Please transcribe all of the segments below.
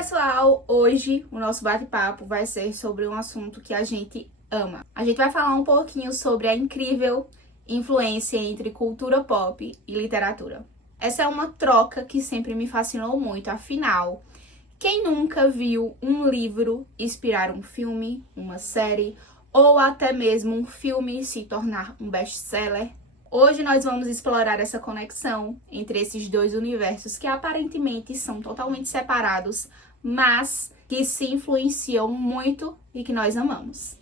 pessoal, hoje o nosso bate-papo vai ser sobre um assunto que a gente ama. A gente vai falar um pouquinho sobre a incrível influência entre cultura pop e literatura. Essa é uma troca que sempre me fascinou muito, afinal, quem nunca viu um livro inspirar um filme, uma série, ou até mesmo um filme se tornar um best-seller? Hoje nós vamos explorar essa conexão entre esses dois universos que aparentemente são totalmente separados, mas que se influenciam muito e que nós amamos.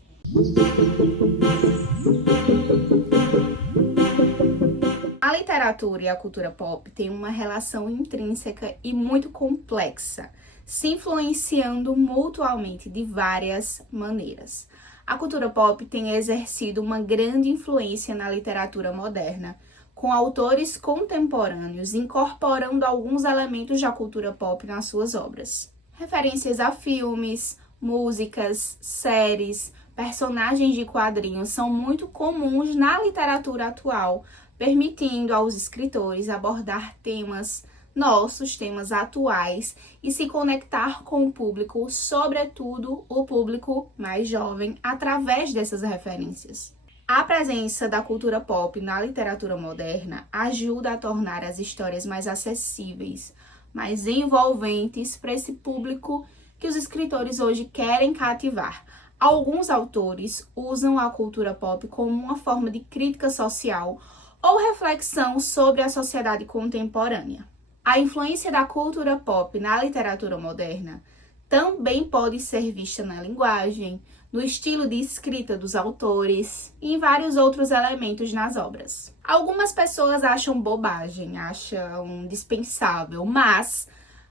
A literatura e a cultura pop têm uma relação intrínseca e muito complexa, se influenciando mutuamente de várias maneiras. A cultura pop tem exercido uma grande influência na literatura moderna, com autores contemporâneos incorporando alguns elementos da cultura pop nas suas obras. Referências a filmes, músicas, séries, personagens de quadrinhos são muito comuns na literatura atual, permitindo aos escritores abordar temas atuais e se conectar com o público, sobretudo o público mais jovem, através dessas referências. A presença da cultura pop na literatura moderna ajuda a tornar as histórias mais acessíveis, mais envolventes para esse público que os escritores hoje querem cativar. Alguns autores usam a cultura pop como uma forma de crítica social ou reflexão sobre a sociedade contemporânea. A influência da cultura pop na literatura moderna também pode ser vista na linguagem, no estilo de escrita dos autores e em vários outros elementos nas obras. Algumas pessoas acham bobagem, acham dispensável, mas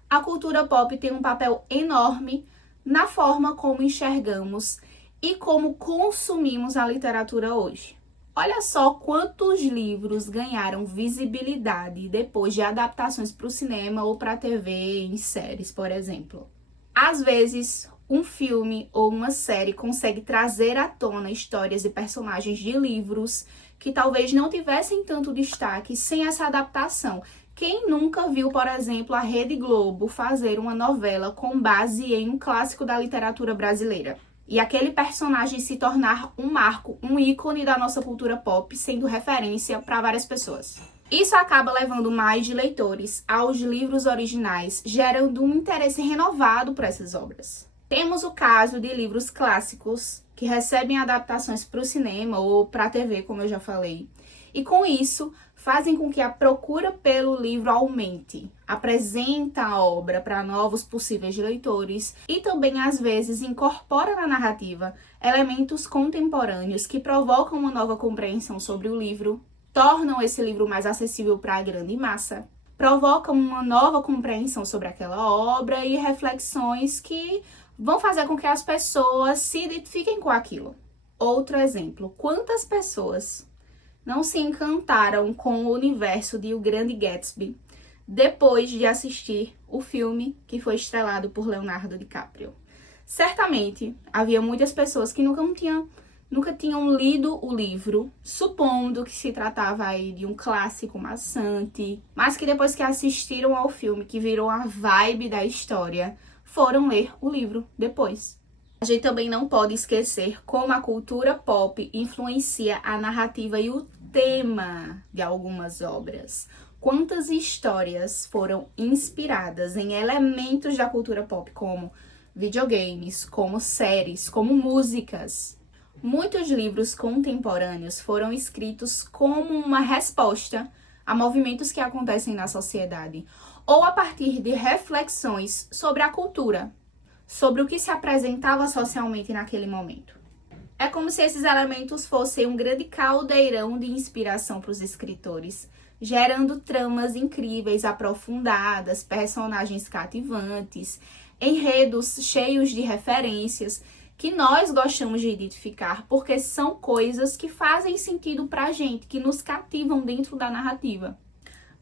a cultura pop tem um papel enorme na forma como enxergamos e como consumimos a literatura hoje. Olha só quantos livros ganharam visibilidade depois de adaptações para o cinema ou para a TV em séries, por exemplo. Às vezes, um filme ou uma série consegue trazer à tona histórias e personagens de livros que talvez não tivessem tanto destaque sem essa adaptação. Quem nunca viu, por exemplo, a Rede Globo fazer uma novela com base em um clássico da literatura brasileira? E aquele personagem se tornar um marco, um ícone da nossa cultura pop, sendo referência para várias pessoas. Isso acaba levando mais leitores aos livros originais, gerando um interesse renovado por essas obras. Temos o caso de livros clássicos que recebem adaptações para o cinema ou para a TV, como eu já falei. E com isso, fazem com que a procura pelo livro aumente, apresenta a obra para novos possíveis leitores e também, às vezes, incorpora na narrativa elementos contemporâneos que provocam uma nova compreensão sobre o livro, tornam esse livro mais acessível para a grande massa, provocam uma nova compreensão sobre aquela obra e reflexões que vão fazer com que as pessoas se identifiquem com aquilo. Outro exemplo, quantas pessoas não se encantaram com o universo de O Grande Gatsby depois de assistir o filme que foi estrelado por Leonardo DiCaprio? Certamente, havia muitas pessoas que nunca tinham lido o livro, supondo que se tratava aí de um clássico maçante, mas que depois que assistiram ao filme, que virou a vibe da história, foram ler o livro depois. A gente também não pode esquecer como a cultura pop influencia a narrativa e o tema de algumas obras. Quantas histórias foram inspiradas em elementos da cultura pop, como videogames, como séries, como músicas. Muitos livros contemporâneos foram escritos como uma resposta a movimentos que acontecem na sociedade, ou a partir de reflexões sobre a cultura, sobre o que se apresentava socialmente naquele momento. É como se esses elementos fossem um grande caldeirão de inspiração para os escritores, gerando tramas incríveis, aprofundadas, personagens cativantes, enredos cheios de referências que nós gostamos de identificar porque são coisas que fazem sentido para a gente, que nos cativam dentro da narrativa.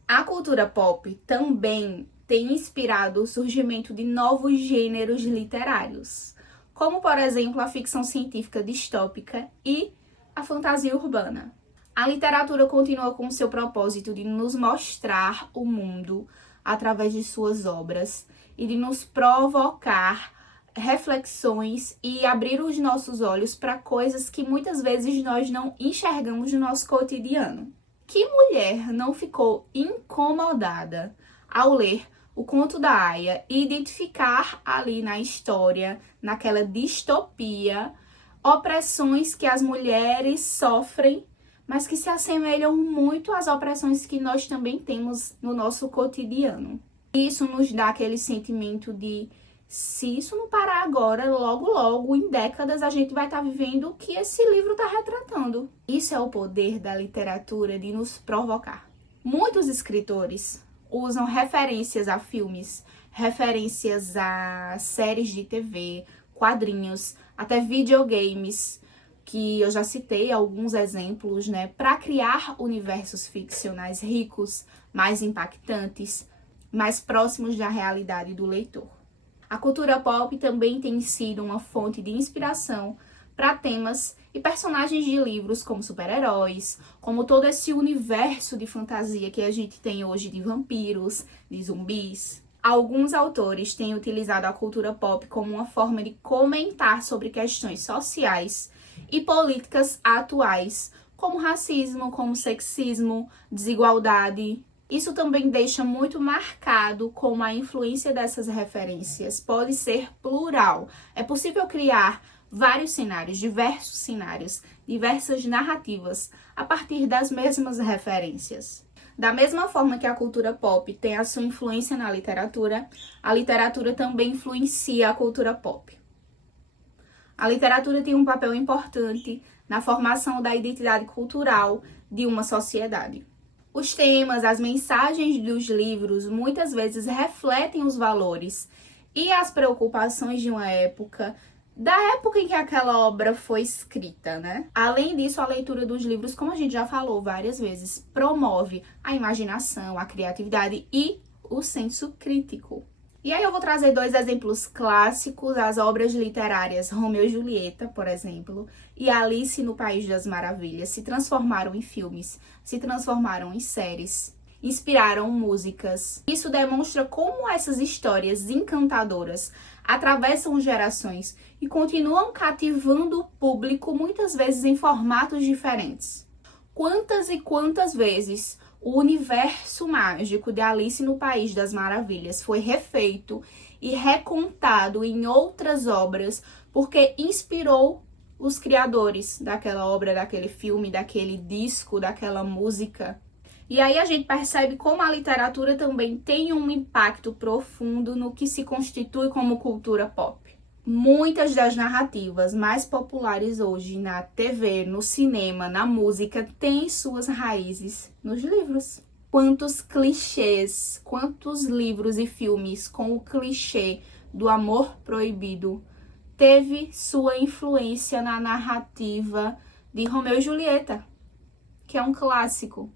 A cultura pop também tem inspirado o surgimento de novos gêneros literários, como, por exemplo, a ficção científica distópica e a fantasia urbana. A literatura continua com seu propósito de nos mostrar o mundo através de suas obras e de nos provocar reflexões e abrir os nossos olhos para coisas que muitas vezes nós não enxergamos no nosso cotidiano. Que mulher não ficou incomodada ao ler O Conto da Aia e identificar ali na história, naquela distopia, opressões que as mulheres sofrem, mas que se assemelham muito às opressões que nós também temos no nosso cotidiano. Isso nos dá aquele sentimento de, se isso não parar agora, logo, logo, em décadas, a gente vai estar vivendo o que esse livro está retratando. Isso é o poder da literatura de nos provocar. Muitos escritores usam referências a filmes, referências a séries de TV, quadrinhos, até videogames, que eu já citei alguns exemplos, né, para criar universos ficcionais ricos, mais impactantes, mais próximos da realidade do leitor. A cultura pop também tem sido uma fonte de inspiração para temas e personagens de livros como super-heróis, como todo esse universo de fantasia que a gente tem hoje de vampiros, de zumbis. Alguns autores têm utilizado a cultura pop como uma forma de comentar sobre questões sociais e políticas atuais, como racismo, como sexismo, desigualdade. Isso também deixa muito marcado como a influência dessas referências pode ser plural. É possível criar vários cenários, diversas narrativas a partir das mesmas referências. Da mesma forma que a cultura pop tem a sua influência na literatura, a literatura também influencia a cultura pop. A literatura tem um papel importante na formação da identidade cultural de uma sociedade. Os temas, as mensagens dos livros muitas vezes refletem os valores e as preocupações de uma época, da época em que aquela obra foi escrita, né? Além disso, a leitura dos livros, como a gente já falou várias vezes, promove a imaginação, a criatividade e o senso crítico. E aí eu vou trazer 2 exemplos clássicos, as obras literárias Romeu e Julieta, por exemplo, e Alice no País das Maravilhas, se transformaram em filmes, se transformaram em séries, inspiraram músicas. Isso demonstra como essas histórias encantadoras atravessam gerações e continuam cativando o público, muitas vezes em formatos diferentes. Quantas e quantas vezes o universo mágico de Alice no País das Maravilhas foi refeito e recontado em outras obras porque inspirou os criadores daquela obra, daquele filme, daquele disco, daquela música. E aí a gente percebe como a literatura também tem um impacto profundo no que se constitui como cultura pop. Muitas das narrativas mais populares hoje na TV, no cinema, na música, têm suas raízes nos livros. Quantos clichês, quantos livros e filmes com o clichê do amor proibido teve sua influência na narrativa de Romeu e Julieta, que é um clássico.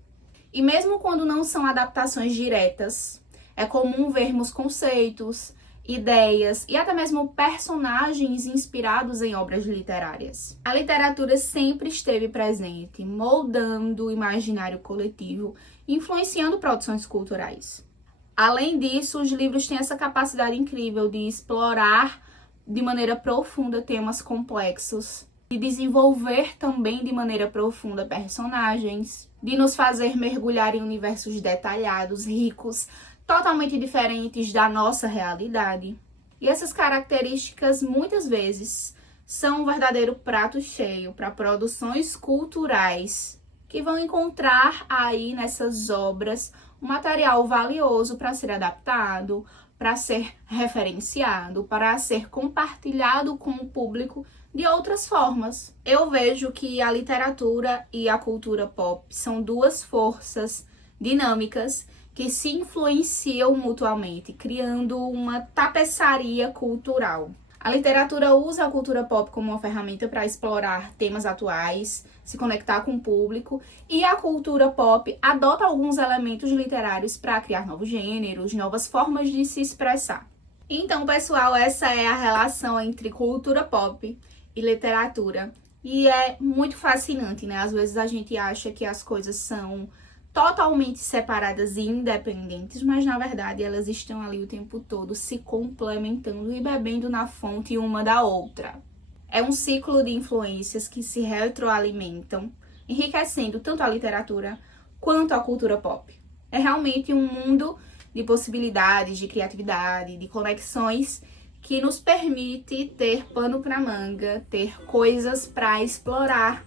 E mesmo quando não são adaptações diretas, é comum vermos conceitos, ideias e até mesmo personagens inspirados em obras literárias. A literatura sempre esteve presente, moldando o imaginário coletivo, influenciando produções culturais. Além disso, os livros têm essa capacidade incrível de explorar de maneira profunda temas complexos, de desenvolver também de maneira profunda personagens, de nos fazer mergulhar em universos detalhados, ricos, totalmente diferentes da nossa realidade. E essas características, muitas vezes, são um verdadeiro prato cheio para produções culturais que vão encontrar aí nessas obras um material valioso para ser adaptado, para ser referenciado, para ser compartilhado com o público de outras formas. Eu vejo que a literatura e a cultura pop são 2 forças dinâmicas que se influenciam mutuamente, criando uma tapeçaria cultural. A literatura usa a cultura pop como uma ferramenta para explorar temas atuais, se conectar com o público, e a cultura pop adota alguns elementos literários para criar novos gêneros, novas formas de se expressar. Então, pessoal, essa é a relação entre cultura pop e literatura. E é muito fascinante, né? Às vezes a gente acha que as coisas são totalmente separadas e independentes, mas na verdade elas estão ali o tempo todo se complementando e bebendo na fonte uma da outra. É um ciclo de influências que se retroalimentam, enriquecendo tanto a literatura quanto a cultura pop. É realmente um mundo de possibilidades, de criatividade, de conexões que nos permite ter pano para manga, ter coisas para explorar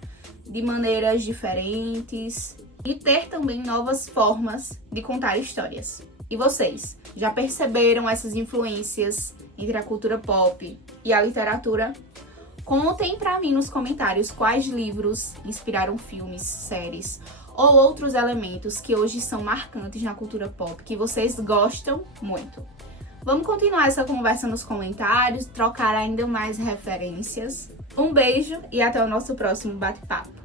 de maneiras diferentes e ter também novas formas de contar histórias. E vocês, já perceberam essas influências entre a cultura pop e a literatura? Contem para mim nos comentários quais livros inspiraram filmes, séries ou outros elementos que hoje são marcantes na cultura pop, que vocês gostam muito. Vamos continuar essa conversa nos comentários, trocar ainda mais referências. Um beijo e até o nosso próximo bate-papo.